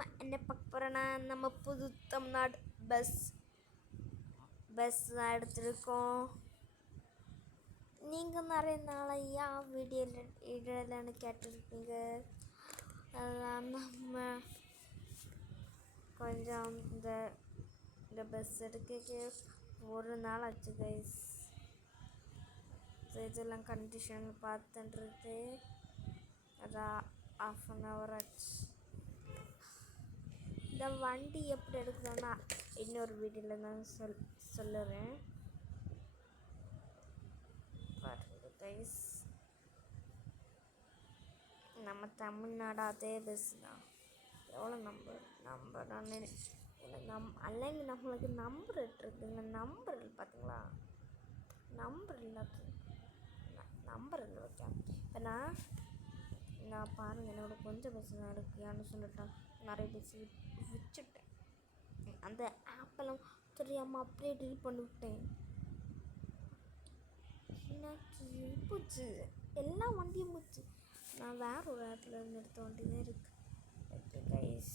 நம்ம என்ன பார்க்க போகிறோன்னா நம்ம புது தமிழ்நாடு பஸ் எடுத்திருக்கோம். நீங்கள் நிறைய நாளையா வீடியோ இடலன்னு கேட்டிருக்கீங்க. அதெல்லாம் நம்ம கொஞ்சம் இந்த பஸ் எடுக்க ஒரு நாள் ஆச்சு கைஸ். இதெல்லாம் கண்டிஷன் பார்த்துட்டு அதான் ½ ஆச்சு. இந்த வண்டி எப்படி எடுக்கணும்னா இன்னொரு வீடியோவில் நான் சொல்லுறேன் பாருங்க கைஸ். நம்ம தமிழ்நாடு அதே பஸ் தான். எவ்வளோ நம்பர் அல்லங்க நம்மளுக்கு நம்பர் இருக்குங்க. நம்பர் பார்த்தீங்களா? நம்பர் இல்லாத நம்பர் இல்லை. ஓகே, இப்போ நான் பாருங்கள் என்னோட கொஞ்சம் பஸ் தான் இருக்குன்னு சொல்லிட்டேன். நிறைய பஸ் வச்சுட்டேன். அந்த ஆப்பெல்லாம் தெரியாமல் அப்படியே டீல் பண்ணிவிட்டேன். என்னாச்சு போச்சு, எல்லா வண்டியும் போச்சு. நான் வேற ஒரு இடத்துல எடுத்த வண்டி தான் இருக்குது. ஓகே கைஸ்,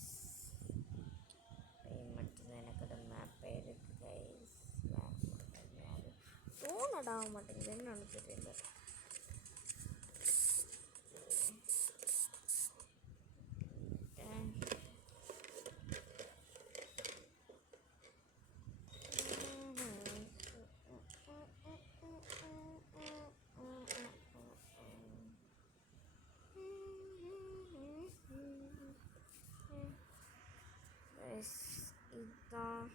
மட்டும்தான் எனக்கு மேப்பே இருக்குது கைஸ். ஃபோன் ஆக மாட்டேங்குது, என்னன்னு தெரியல. இதுதான்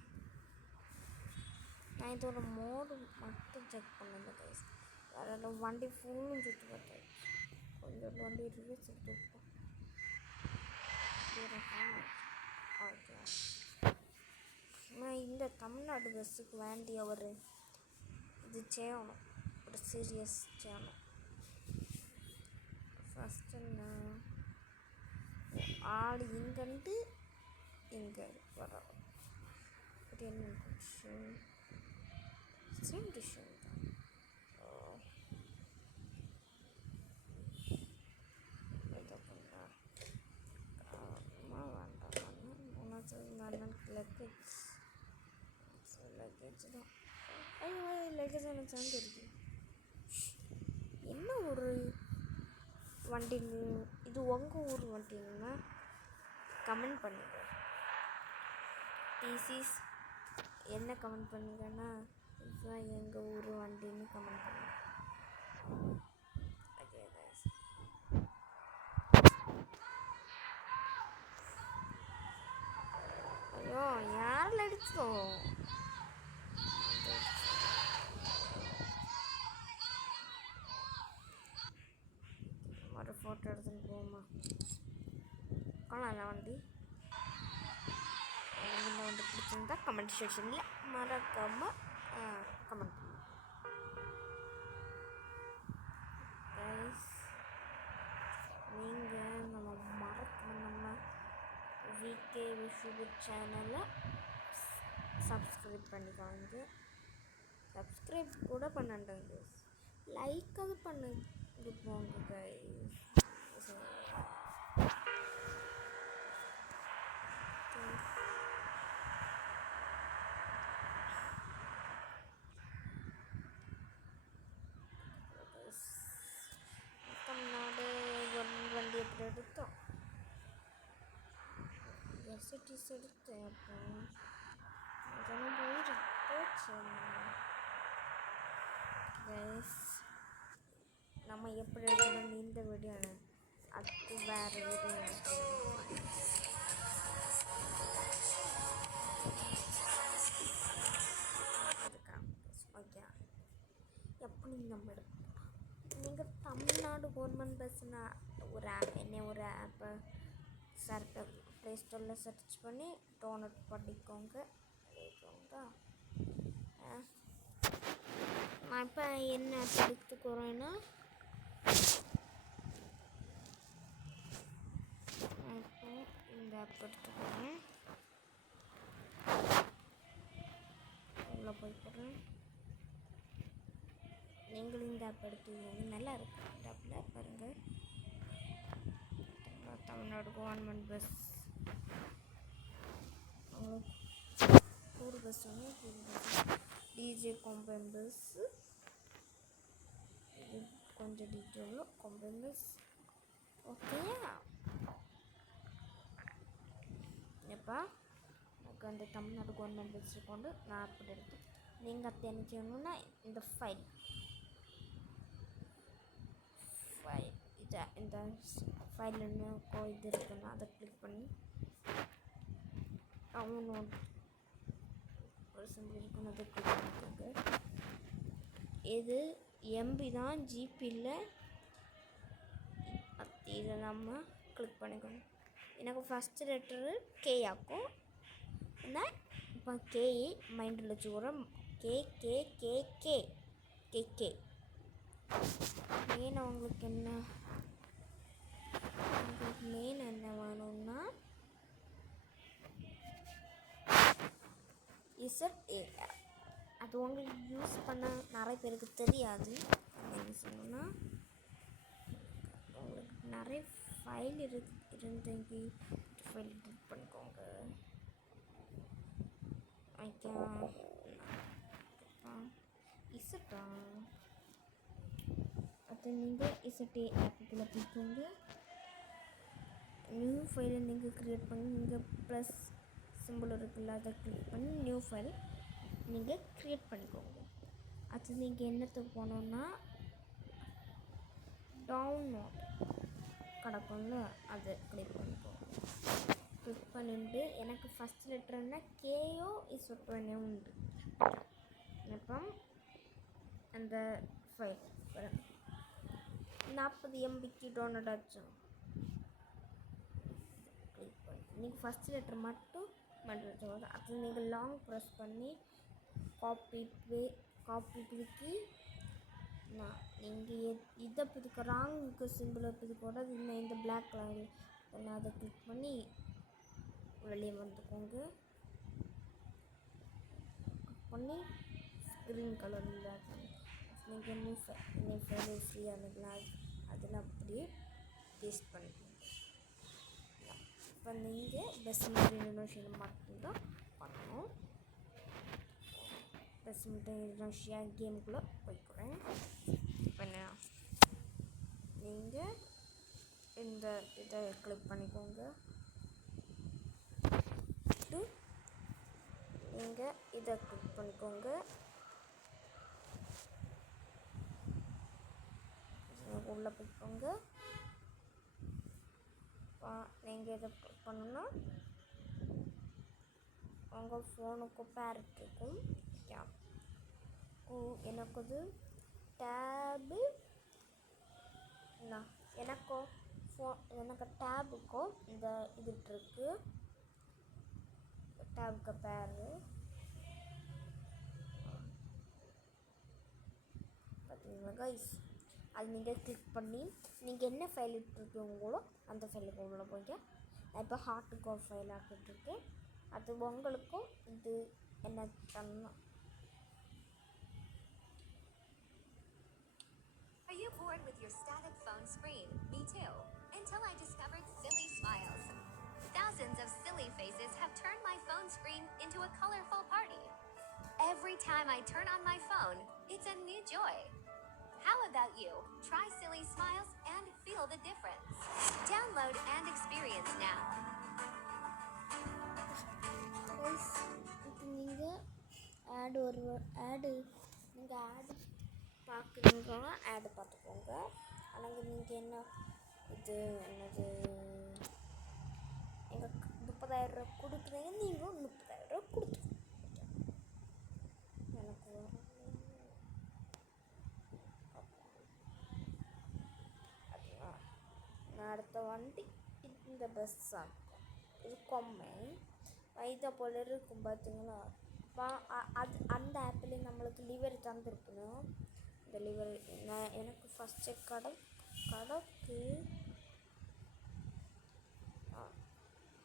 நான் இதோட மோடு மட்டும் செக் பண்ணல கைஸ். வேறு வண்டி ஃபுல்லும் சுற்றி பார்த்தேன். கொஞ்சம் வண்டி ரிவர்ஸ் எடுத்து விட்டோம். ஓகே, நான் இந்த தமிழ்நாடு பஸ்ஸுக்கு வேண்டிய ஒரு இது செய்யணும், ஒரு சீரியஸ் செய்யணும். ஃபஸ்ட்டு நான் ஆள் இங்கேண்டு இங்கே வர இது என்ன டிஷன் சேம் டிஷன் தான். இதை பண்ணால் வேண்டாம். உனக்கு லக்கேஜ் தான். ஐயோ லக்கேஜ் எனக்கு சேர்ந்து இருக்கு. என்ன ஒரு வண்டி இது உங்கள் ஊர் வண்டிங்கன்னா கமெண்ட் பண்ணுங்க. டிசிஸ் என்ன கமெண்ட் பண்ணுங்கன்னா இதுதான் எங்கள் ஊர் வண்டின்னு கமெண்ட் பண்ணுங்க. ஓகே கைஸ், ஐயோ யாரில் அடிச்சோம். ஒரு ஃபோட்டோ எடுத்துன்னு போமா காணல வண்டி. இந்த வண்டி பிடிச்சிருந்தா கமெண்ட் செக்ஷனில் மறக்காமல் கமெண்ட் பண்ணுங்க கைஸ். நீங்கள் நம்ம விகே விஷுபு சேனலை சப்ஸ்கிரைப் பண்ணிக்கோங்க. சப்ஸ்கிரைப் கூட பண்ணாங்க, லைக் அது பண்ணி போங்க கைஸ். தமிழ்நாடு வண்டி எப்படி எடுத்தோம், எஸ்டிஸ் எடுத்தேன். அப்புறம் அதெல்லாம் போச்சு கைஸ். நம்ம எப்படி எடுக்கணும் இந்த வீடியோ அது வேறு வீடியோ ஓகே. எப்படி நம்ம எடுப்போம்? நீங்கள் தமிழ்நாடு கவர்மெண்ட் பஸ்ஸுன்னா ஒரு ஆப்பை ப்ளே ஸ்டோரில் சர்ச் பண்ணி டவுன்லோட் பண்ணிக்கோங்க. நான் இப்போ என்ன எடுத்துக்கிறேன்னா இப்போ இந்த ஆப் எடுத்துக்கிறேன். உள்ளே போய்க்கிறேன். நீங்களும் இந்த ஆப் எடுத்துக்கோங்க, நல்லா இருக்கும். இந்த ஆப்பில் பாருங்கள் தமிழ்நாடு கவர்மெண்ட் பஸ் மெம்பர்ஸ் வந்து டிஜே காம்போ மெம்பர்ஸ், இது கொஞ்சம் டீட்டெயிலும் காம்போ மெம்பர்ஸ். ஓகேயா? இப்போ எனக்கு அந்த தமிழ்நாடு கவர்மெண்ட் வச்சுக்கொண்டு நான் அப்படி எடுத்தேன். நீங்கள் அதை என்ன செய்யணுன்னா இந்த ஃபைல் இதை இந்த ஃபைல் என்ன இது இருக்குன்னா அதை கிளிக் பண்ணி டவுன்லோட் இருக்குன்னு அதை கிளிக் பண்ணிக்கோங்க. இது எம்பி தான், ஜிபியில். இதை நம்ம கிளிக் பண்ணிக்கணும். எனக்கு ஃபஸ்ட்டு லெட்டரு கே ஆக்கும். நான் இப்போ கேஏ மைண்டில் வச்சுக்கிறோம். K K K K K K main உங்களுக்கு என்ன வேணும்னா இசட்ஏஆர். அது உங்களுக்கு யூஸ் பண்ண நிறைய பேருக்கு தெரியாது. என்ன சொல்லணும்னா உங்களுக்கு நிறைய ஃபைல் இருந்தீங்க ஃபைல் எடிட் பண்ணிக்கோங்க. இசட்டா அது நீங்கள் இசட்டே ஆப்புக்குள்ளே போய்க்கோங்க. நியூ ஃபைலை நீங்கள் க்ரியேட் பண்ணி நீங்கள் ப்ளஸ் சிம்பிள் இருக்குல்ல அதை கிளிக் பண்ணி நியூ ஃபைல் நீங்கள் க்ரியேட் பண்ணிக்கோங்க. அது நீங்கள் என்னத்துக்கு போனோன்னா டவுன்லோட் கிடக்கும்ல அதை கிளிக் பண்ணிக்கோங்க. கிளிக் பண்ணிட்டு எனக்கு ஃபஸ்ட் லெட்டர்னா கேயோ இசட்டோனே உண்டு. இப்போ அந்த ஃபைல் 40 MBக்கு டவுன்லோட் ஆச்சு. கிளிக் பண்ணி நீங்கள் ஃபஸ்ட் லெட்டர் மட்டும் வச்சுக்கோங்க. அது நீங்கள் லாங் ப்ரெஸ் பண்ணி காப்பி பிடிக்கி நீங்கள் இதை பிடிக்க ராங்குக்கு சிம்பிளை பிடிக்கூட இன்னும் இந்த பிளாக் கலர் ஒன்று அதை கிளிக் பண்ணி வெளியே வந்துக்கோங்க. கிளிக் பண்ணி க்ரீன் கலர் இல்லாத நீங்கள் நியூ ஃபைல் ஃப்ரீயாக இருக்கலாம். அதில் அப்படியே பேஸ்ட் பண்ணிக்கோங்க. இப்போ நீங்கள் பெஸ்ட் இந்தோனேஷியா மட்டும்தான் பண்ணணும். பெஸ்ட் இந்தோனேஷியா கேமுக்குள்ளே போய்க்கிறேன். இப்போ நீங்கள் இந்த இதை கிளிக் பண்ணிக்கோங்க. நீங்கள் இதை கிளிக் பண்ணிக்கோங்க. உள்ளே போய்க்கோங்க. நீங்கள் இதை கிளிக் பண்ணணுன்னா உங்கள் ஃபோனுக்கு பேரட் இருக்கும். எனக்கு அது டேபு எனக்கு டேபுக்கும் இந்த இதுருக்கு டேபுக்கு பேரு பார்த்தீங்களா கைஸ்? அது நீங்கள் கிளிக் பண்ணி நீங்கள் என்ன ஃபைல் இட்டுருக்கீங்களோ அந்த ஃபைலுக்கு உள்ள போய்க்க. நான் இப்போ ஹார்ட்டுக்கு ஒரு ஃபைல் ஆக்கிட்டுருக்கேன். அது உங்களுக்கும் இது என்ன பண்ணணும். Are you bored with your static phone screen? Me too. Until I discovered Silly Smiles. Thousands of silly faces have turned my phone screen into a colorful party. Every time I turn on my phone, it's a new joy. How about you? Try Silly Smiles and feel the difference. Download and experience now. நீங்கள் ஆடு பார்க்குறீங்க, ஆடு பார்த்துக்கோங்க. ஆனால் நீங்கள் என்ன இது என்னது எங்களுக்கு 30,000 ரூபா கொடுக்குறீங்க, நீங்கள் 30,000 ரூபா கொடுத்துருங்க. எனக்கு நான் அடுத்த வண்டி இந்த பஸ்ஸாக இருக்கும். இது கொம்மை இதை போல் இருக்கும் பார்த்தீங்களா? அது அந்த ஆப்பில் நம்மளுக்கு லிவரி தந்துருக்கணும். இந்த லிவரி நான் எனக்கு ஃபஸ்ட்டு கடைக்கு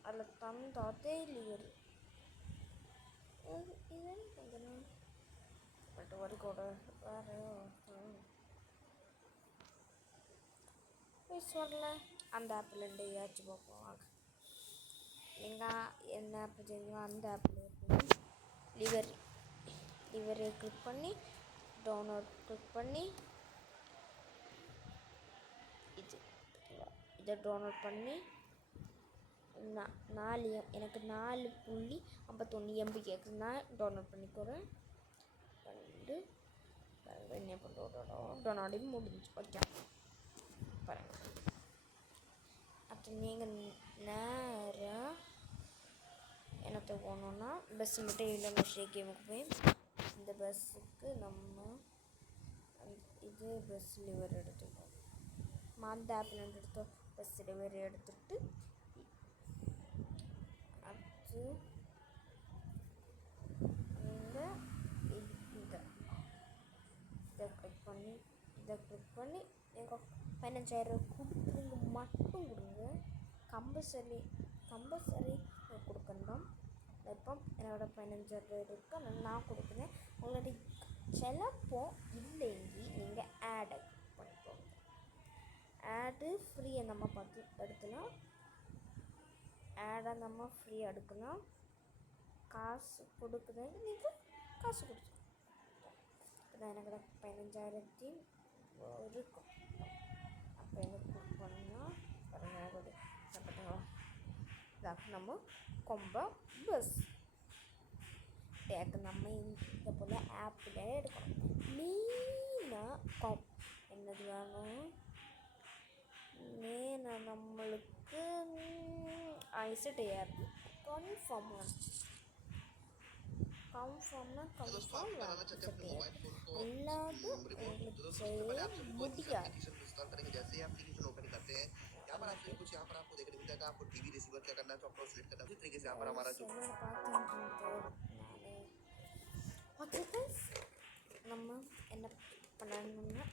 அதில் தந்தாதே லிவரி இது கொஞ்சம் பட் ஒரு கூட வேறு வரல. அந்த ஆப்பில் ஏதாச்சும் பார்ப்போம். நீங்கள் என்ன ஆப் செய்வீங்க அந்த ஆப்பில் இருக்கும். லிவரை கிளிக் பண்ணி டவுன்லோட் கிளிக் பண்ணி இதை டவுன்லோட் பண்ணி எனக்கு 4.51 MB கேட்குது. நான் டவுன்லோட் பண்ணிக்கிறேன். என்ன டவுன்லோடிங் முடிஞ்சு. ஓகே பாருங்கள். அப்போ நீங்கள் நேராக என்னத்தை போகணுன்னா பஸ் மட்டும் இண்டோனேஷியா கேமுக்கு போய் இந்த பஸ்ஸுக்கு நம்ம இது பஸ் லிவர் எடுத்துக்கோம். அந்த ஆப்பில் எடுத்து பஸ் லிவர் எடுத்துட்டு அது இதை கிளிக் பண்ணி எங்கள் 15,000 கொடுக்குறீங்க மட்டும் கொடுங்க. கம்பல்சரி கொடுக்கணும். இப்போ என்னோடய 15,000 இருக்குது, நான் கொடுக்குறேன். உங்களுடைய சிலப்போ இல்லைங்கி நீங்கள் ஆடை கிளிக் பண்ணிக்கோங்க. ஆடு ஃப்ரீயை நம்ம பார்த்து எடுக்கலாம். ஆடை நம்ம ஃப்ரீயாக எடுக்கலாம். காசு கொடுக்குறேன், நீங்கள் காசு கொடுத்துருங்க. இப்போ எனக்கு 15,000 இருக்கும். அப்போ எனக்கு புக் பண்ணால் நம்ம கொம்ப பஸ் டேக்கு நம்ம இந்த போல் ஆப்பில் எடுக்கணும். மெயினாக என்னது வேணும்? மெயினாக நம்மளுக்கு ஐசட் ஆப் கன்ஃபார்ம் எல்லாத்தும் உங்களுக்கு செய்ய முடியாது. यहाँ पर आपके कुछ यहाँ पर आपको देखने मिलेगा आपको टीवी रिसीवर क्या करना है तो आपको सेलेक्ट करना है उसी तरीके से यहाँ पर हमारा जो நம்ம என்ன பண்ணணும்னா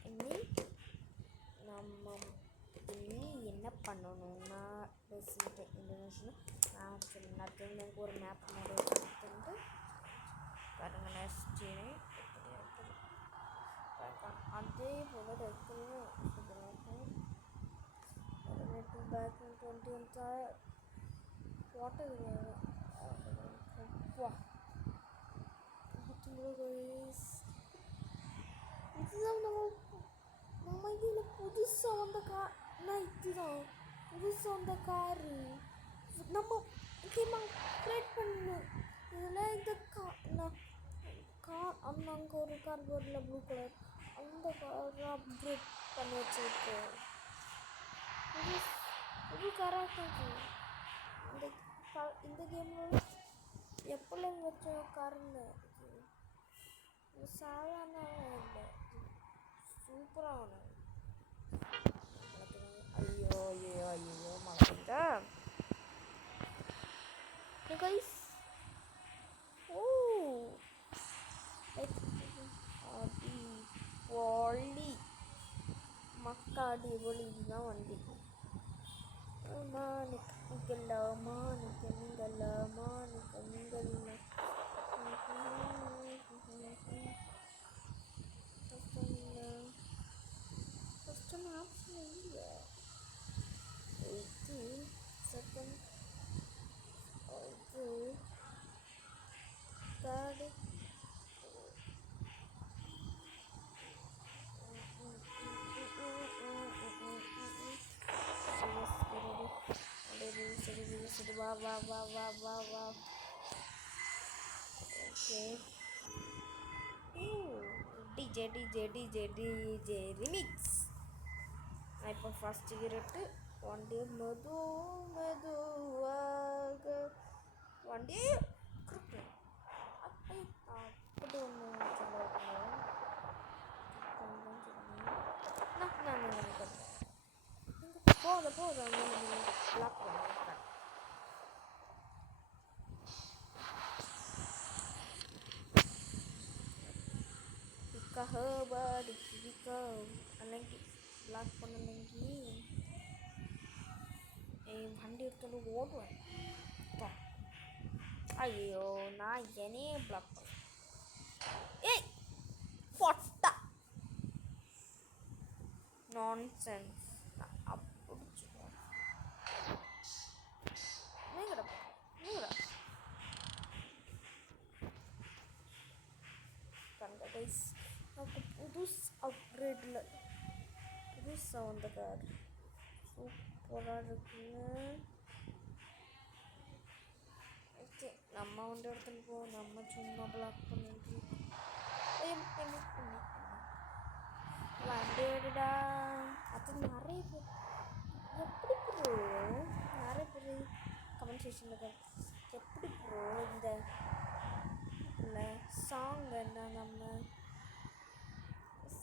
என்ன பண்ணணும்னா பேசிட்டு இந்தோனேஷியா நான் ஒரு மேப் மாதிரி எடுத்துட்டு பாருங்க. நெக்ஸ்ட் அதே போல் வைக்கணும். back in 20 entire water இதுதான் நம்ம இதில் புதுசாக வந்த இதுதான் புதுசாக வந்த காரு நம்ம முக்கியமாக அப்கிரேட் பண்ணணும். இதில் இந்த அந்த அங்கே ஒரு கார் போர்டில் ப்ளூ கலர் அந்த காரை அப்கிரேட் பண்ணி வச்சுருக்கோம். இது கரெக்டாக இந்த கேமில் எப்போல்லாம் வச்ச காருன்னு இது சாதாரண இல்லை, சூப்பரான. ஐயோ மறந்துட்டா கைஸ். அடி பொலி மக்காடி பொலி இதுதான் வண்டி. Wow. Okay. DJ remix. நான் இப்போ ஃபர்ஸ்ட் கிரட்டு வண்டி மெதுவாக வண்டி அப்படி ஒன்று சொல்லுவாங்க. போதும் பிளாக் பண்ணுறேன். அல்லங்கி பிளாக் பண்ணலங்கி என் வண்டி எடுத்து ஓடுவேன். ஐயோ நான் என்னையே பிளாக் பண்ண. ஏய் பொட்டா நான்சென்ஸ். அப்படிச்சுக்கோங்க. நீங்கடா கைஸ். நமக்கு புதுசு அப்கிரேடில் புதுசாக வந்த கார் சூப்பராக இருக்குங்க. ஓகே, நம்ம வந்து இடத்துல போ. நம்ம சும்மா பிளாக் பண்ணிட்டு வண்டி எடுடா. அது நிறைய பேர் எப்படி ப்ரோ, நிறைய பேர் கமெண்ட் செக்ஷனில் எப்படி ப்ரோ இந்த இல்லை சாங் என்ன நம்ம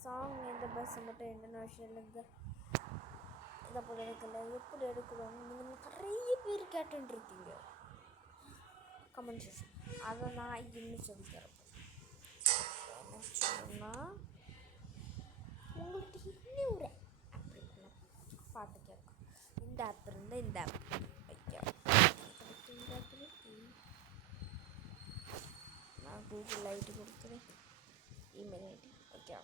சாங் இந்த பஸ்ஸை மட்டும் இன்டர்நேஷ்னலுங்க இதை போல இருக்குல்ல எப்படி எடுக்கணும்னு நீங்கள் நிறைய பேர் கேட்டுருக்கீங்க கமெண்ட் செக்ஷன். அதை நான் இன்னும் சொல்லித்தரேன். என்ன சொன்னால் உங்களுக்கு இன்னும் ஒரு ஆப் இருக்குல்ல பாட்டு கேட்கும். இந்த ஆப் இருந்தால் இந்த ஆப் வைக்கும். இந்த ஆப் இருக்கு. நான் கூகுள் ஐடி கொடுத்துறேன், இமெயில் ஐடி. ஓகே,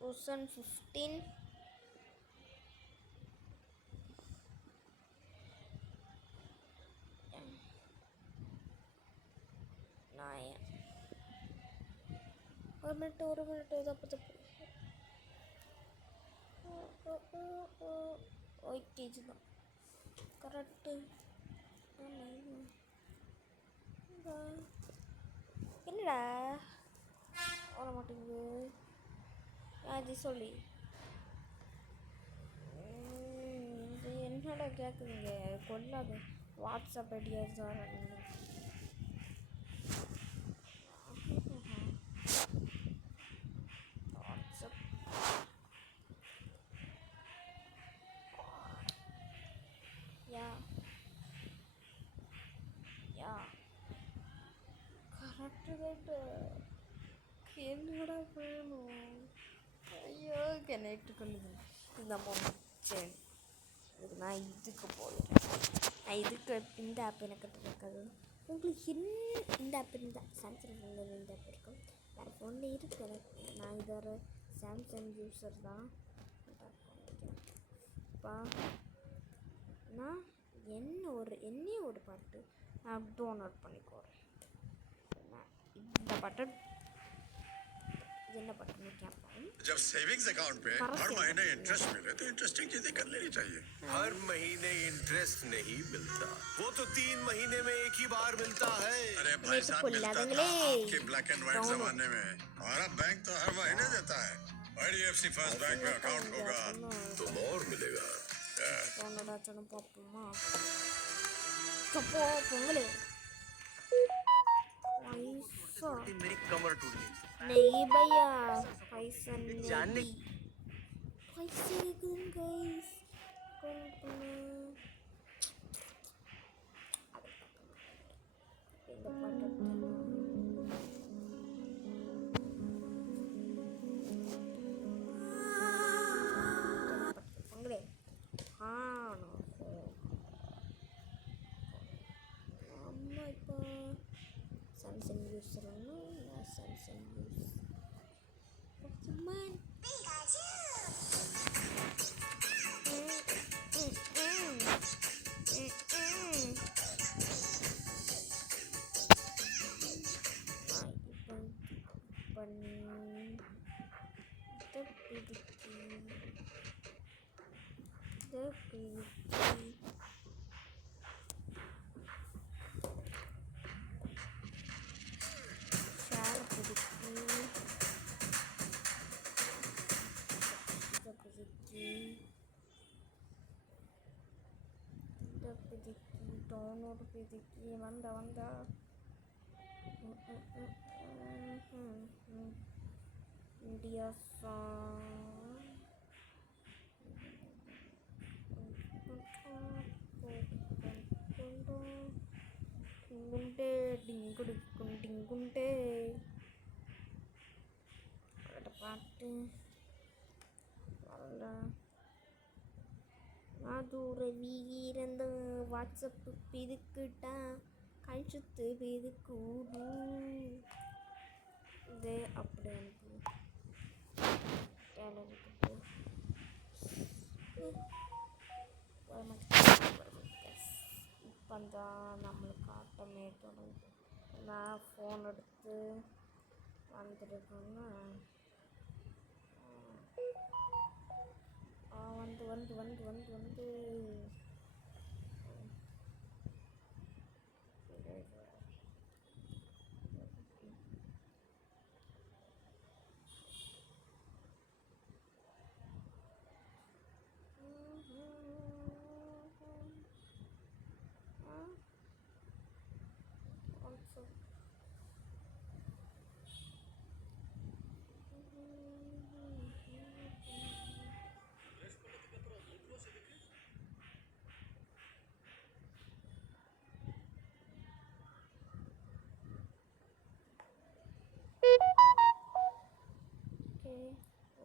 2015 ஒரு மினிட் தப்பு ஒயிட்டேஜ் தான் கரெக்டு. என்னடா வர மாட்டேங்குது அது சொல்லி. இது என்னடா கேட்குதுங்க, கொல்லாது. வாட்ஸ்அப் ஐடியா தான் வாட்ஸ்அப். யா யா கரெக்டு ரைட்டு. என்னடா வேணும்? ஐயோ கனெக்ட் பண்ணுது. இந்த சரி, இதுக்கு நான் இதுக்கு போகிறேன். நான் இதுக்கு இந்த ஆப் எனக்கு இருக்காது. உங்களுக்கு என்ன இந்த ஆப் இருந்தால் சாம்சங் ஃபோனில் இந்த ஆப் இருக்கும், வேறு ஃபோனில் இருக்குது. நான் இது ஒரு சாம்சங் யூஸர் தான். இப்போ நான் என்னையும் ஒரு பாட்டு நான் டவுன்லோட் பண்ணிக்கோறேன். இந்த பாட்டு என்ன பटन क्या पाऊं? जब सेविंग्स अकाउंट पे हर महीने इंटरेस्ट मिले तो इंटरेस्टिंग चीजें कर लेनी चाहिए। हर महीने इंटरेस्ट नहीं मिलता, वो तो 3 महीने में एक ही बार मिलता है। अरे भाई साहब, मिलता था आपके ब्लैक एंड व्हाइट जमाने में। हमारा बैंक तो हर महीने देता है। IDFC फर्स्ट बैंक में अकाउंट होगा तो और मिलेगा। मेरी कमर टूट गई। नहीं भैया, पैसा नहीं, पैसे guys Samsung user Samsung use Pokemon Pikachu. download pediki vanda India song dingunde ada பாட்டு வல்ல. அதூர வீரந்த வாட்ஸ்அப் பிதுக்கிட்டா கழிச்சுத்து பிதுக்கூடு இது அப்படி அனுப்பு கேலரிக்கு போ. இப்போ தான் நம்மளுக்கு ஆட்டமே தொடங்குது. நான் ஃபோன் எடுத்து வந்துருக்கேன்னா வந்து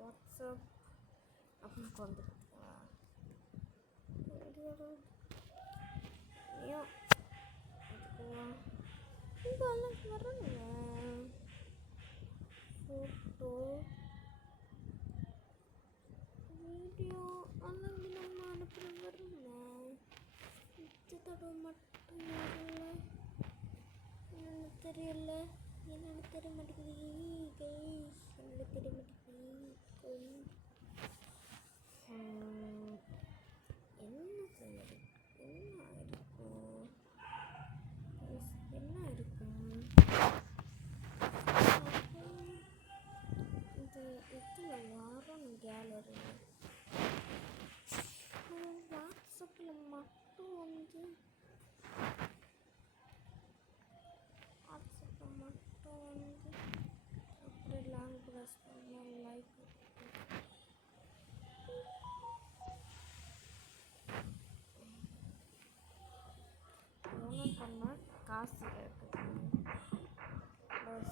வாட்ஸ்அப் அப்படின்னு வந்துருக்கா இதெல்லாம் வரணுங்க. ஃபோட்டோ வீடியோ எல்லாம் நம்ம அனுப்புகிற வருங்க. இதோட மட்டும் என்னென்னு தெரியல, என்னென்னு தெரிய மாட்டேங்குது கைஸ், என்ன தெரிய மாட்டேங்குது. என்ன செய்யுது, என்ன இருக்கும், என்ன இருக்கும் இது இதில் வரும் கேலரி. வாட்ஸ்அப்பில் மட்டும் வந்து அப்படி லாங் ப்ரெஸ் பண்ண லைக் பண்ணால் காசு இருக்குது. ப்ளஸ்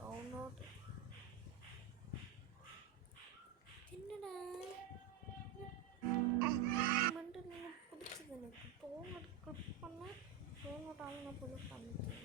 டவுன்லோட் என்னடா மண்டல் பிடிச்சது எனக்கு. டவுன்லோட் கிளிக் பண்ண டவுன்லோட் ஆகுனா போல பண்ணிட்டேன்.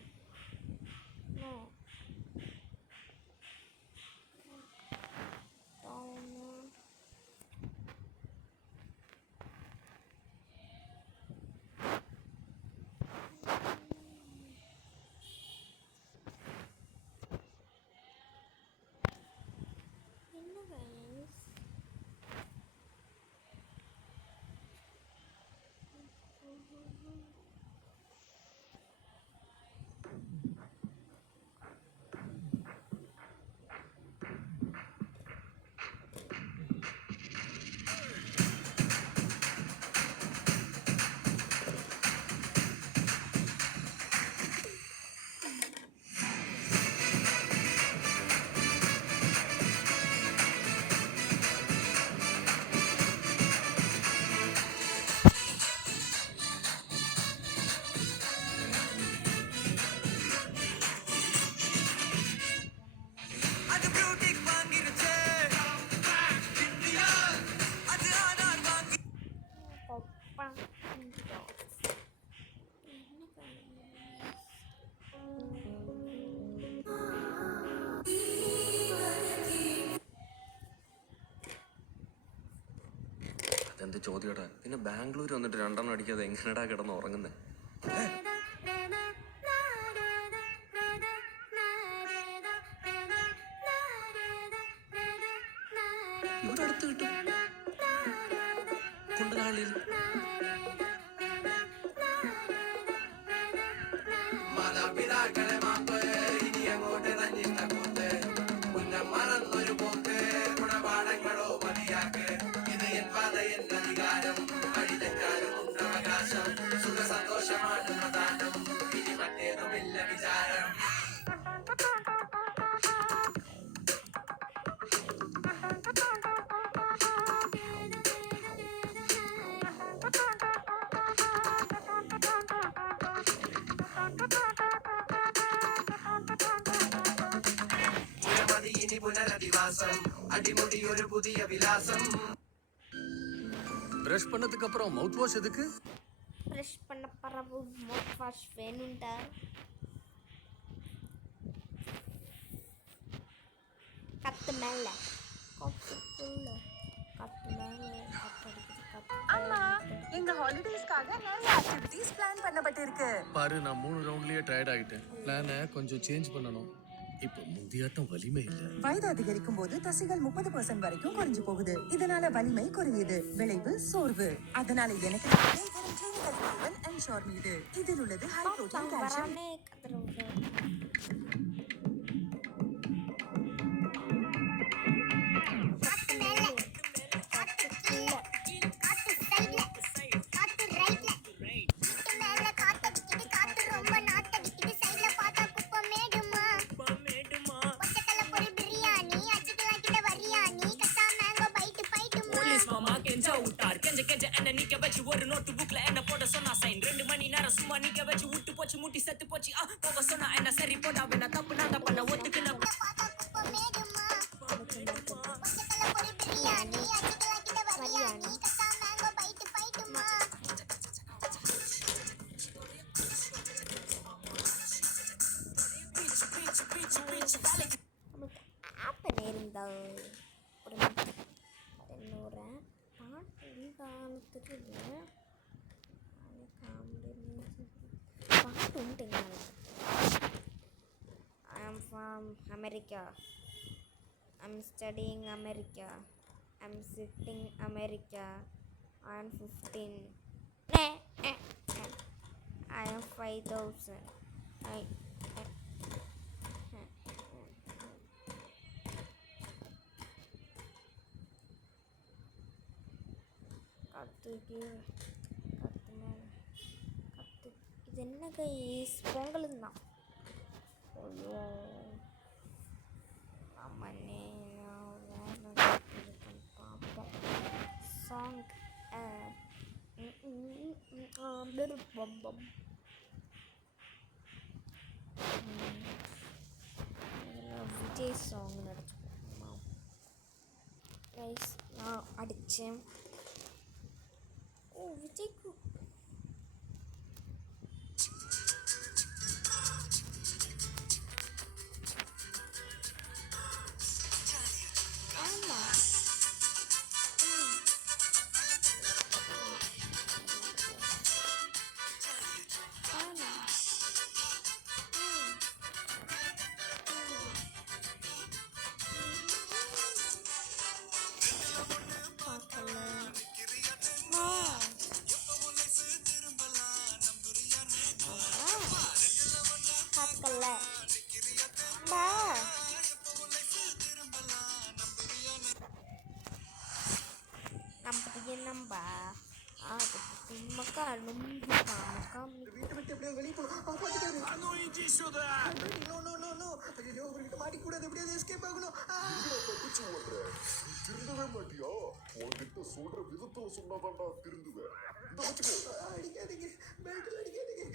എന്ത് ചോദ്യടാ. പിന്നെ ബാംഗ്ലൂർ വന്നിട്ട് രണ്ടെണ്ണം അടിക്കാതെ എങ്ങനെടാ കിടന്ന് ഉറങ്ങുന്നേ? ഇവിടെ അടുത്ത് കിട്ടും കുണ്ടുകാളിൽ. മാതാപിതാക്കളെ മാപ്പ് ഇനി അങ്ങോട്ട് തന്നിട്ട പോത്ത് മുന്നം മറന്നൊരു പോത്ത് ഗുണപാഠങ്ങളോ മതിയാക്ക്. ഇത് എൻ പാത എൻ അധികാരം വഴിതെറ്റാനും അവകാശം സുഖ സന്തോഷമാണ് പ്രധാനം ഇനി മറ്റേതുമില്ല വിചാരം. பிரஷ் பண்ணதுக்கு அப்புறம் மவுத் வாஷ் எதுக்கு? ப்ரெஷ் பண்ண பரவு மவுத் வாஷ் வேணும்டா. கத்து மேல காஃபிக்குள்ள கத்து மேல கத்தடிக்குது அம்மா, எங்க ஹாலிடேஸ்க்காக நிறைய ஆக்டிவிட்டீஸ் பிளான் பண்ணப்பட்டிருக்கு. பாரு, நான் 3 ரவுண்ட்லயே டயர்ட் ஆகிட்டேன். பிளானை கொஞ்சம் சேஞ்ச் பண்ணணும். இப்போ முந்தியாட்டம் வலிமை இல்ல. வயது அதிகரிக்கும் போது தசைகள் 30% வரைக்கும் குறைஞ்சு போகுது. இதனால வலிமை குறையுது. விளைவு சோர்வு. அதனால எனக்கு கிளினிக்கல் ப்ரூவன் என்ஷோர் மீது இதில் உள்ளது ஹை புரோட்டீன் கால்சியம். வரானே கத்துறவுங்க. ஒரு நோட்டு புக்ல என்ன போட சொன்னா சைன் 2 மணி நேரம் சும்மா நிக்க வச்சு விட்டு போச்சு முட்டி செத்து போச்சு போக சொன்னா என்ன சரி போடா வேணா தப்பு நான் தான் பண்ண ஒத்துக்குன ஆப் நேர்ந்தா ஒரு என்னோட பாட்டு காலத்துக்கு பாட்டு உண்டுங்க. I am from America. I'm studying America. I'm sitting America. I am 15. I am 5,000. கத்துக்கு இது என்ன கைஸ் பொங்கலுங்க தான். ஐயோ அம்மனே பார்ப்போம் சாங் விஜய் சாங் நடிச்சுக்கோமா கைஸ். நான் அடித்தேன். ஓ விஜய்க்கு நம்ப மக்கா வீட்டை விட்டு எப்படியோ வெளியே போ. ஐயோ, அவர்கிட்ட மாட்டிக்கூடாது. எப்படியாவது எஸ்கேப் ஆகணும். திருந்தவே மாட்டியா? உன்கிட்ட சொல்ற விதத்துல சொன்னாதான்டா திருந்துவேன். அடிக்காதீங்க, பெல்ட்ல அடிக்காதீங்க.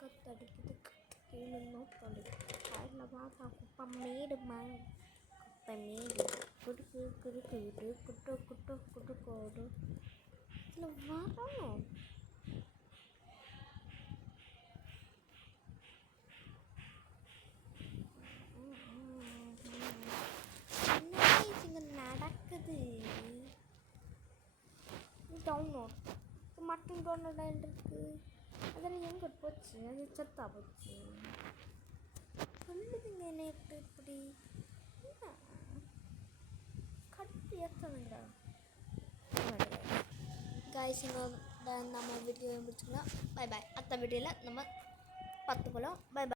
கத்தடிக்குது கீழே அதில் பார்த்தா குப்பை மேடுமா குப்பை மேடு குடுக்கு குடுக்குது குட்டு குட்டு குடுக்கோடு இதில் வரணும். என்ன நடக்குது? டவுன்லோட் மட்டும் டவுன்லோட் ஆகிட்டு இருக்கு. அதில் எங்கே போச்சு? அது செத்தா போச்சு. சொல்லுதுங்க என்ன இப்படி என்ன கடுப்பு ஏற்றணுங்களா? காய்ஸ் இன்னொரு நம்ம வீடியோ முடிச்சுக்கலாம். Bye bye. அடுத்த வீடியோவில் நம்ம பார்த்துக்கலாம். Bye bye.